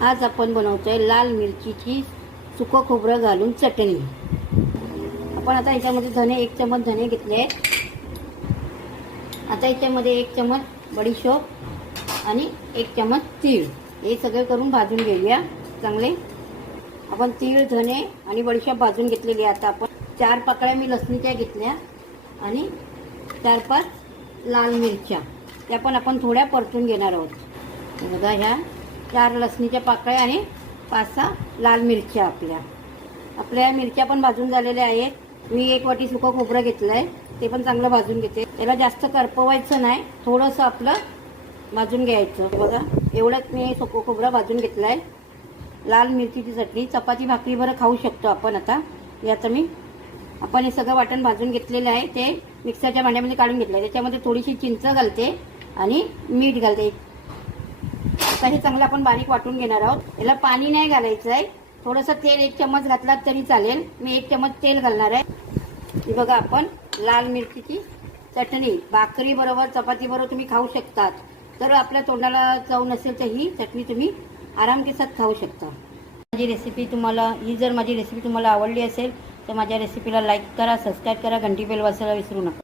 आज आपण बनवतोय लाल मिरचीची सुकं खोबरं घालून चटणी। आपण आता याच्यामध्ये धने 1 चमच धने घेतले। आता याच्यामध्ये 1 चमच बडीशोप आणि 1 चमच तीळ हे सगळे करून भाजून घेऊया चांगले। आपण तीळ धने आणि बडीशोप भाजून घेतलेली। आता आपण 4 पाकळ्या मी लसणीच्या घेतल्या आणि 4-5 लाल मिरच्या त्या पण आपण थोड्या परतून घेणार आहोत। बघा ह्या 4 लसणीच्या पाकळ्या आणि 5-6 लाल मिरच्या आपल्या मिरच्या पण भाजून झालेल्या आहेत। मी 1 वाटी सुकं खोबरं घेतलंय ते पण चांगलं भाजून घेते। त्याला जास्त करपवायचं नाही, थोडंसं आपलं भाजून घ्यायचं। बघा एवढंच मी सुकं खोबरं भाजून घेतलंय। लाल मिरचीची चटणी चपाती भाकरी बरं खाऊ शकतो आपण। आता याचं आपण हे सगळं वाटण भाजून घेतलेलं आहे ते मिक्सरच्या भांड्यामध्ये काढून घेतलंय। त्याच्यामध्ये थोडीशी चिंच घालते आणि मीठ घालते। आता हे चांगलं आपण बारीक वाटून घेणार आहोत। याला पाणी नाही घालायचं आहे, थोडंसं तेल 1 चमच घातलात तरी चालेल। मी 1 चमच तेल घालणार आहे। ही बघा आपण लाल मिरचीची चटणी भाकरी बरोबर चपाती बरोबर तुम्ही खाऊ शकतात। तर आपल्या तोंडाला चव नसेल तर ही चटणी तुम्ही आरामकेसात खाऊ शकता। माझी रेसिपी जर माझी रेसिपी तुम्हाला आवडली असेल तर माझ्या रेसिपीला लाईक करा, सबस्क्राईब करा, घंटी बेल वाजवायला विसरू नका।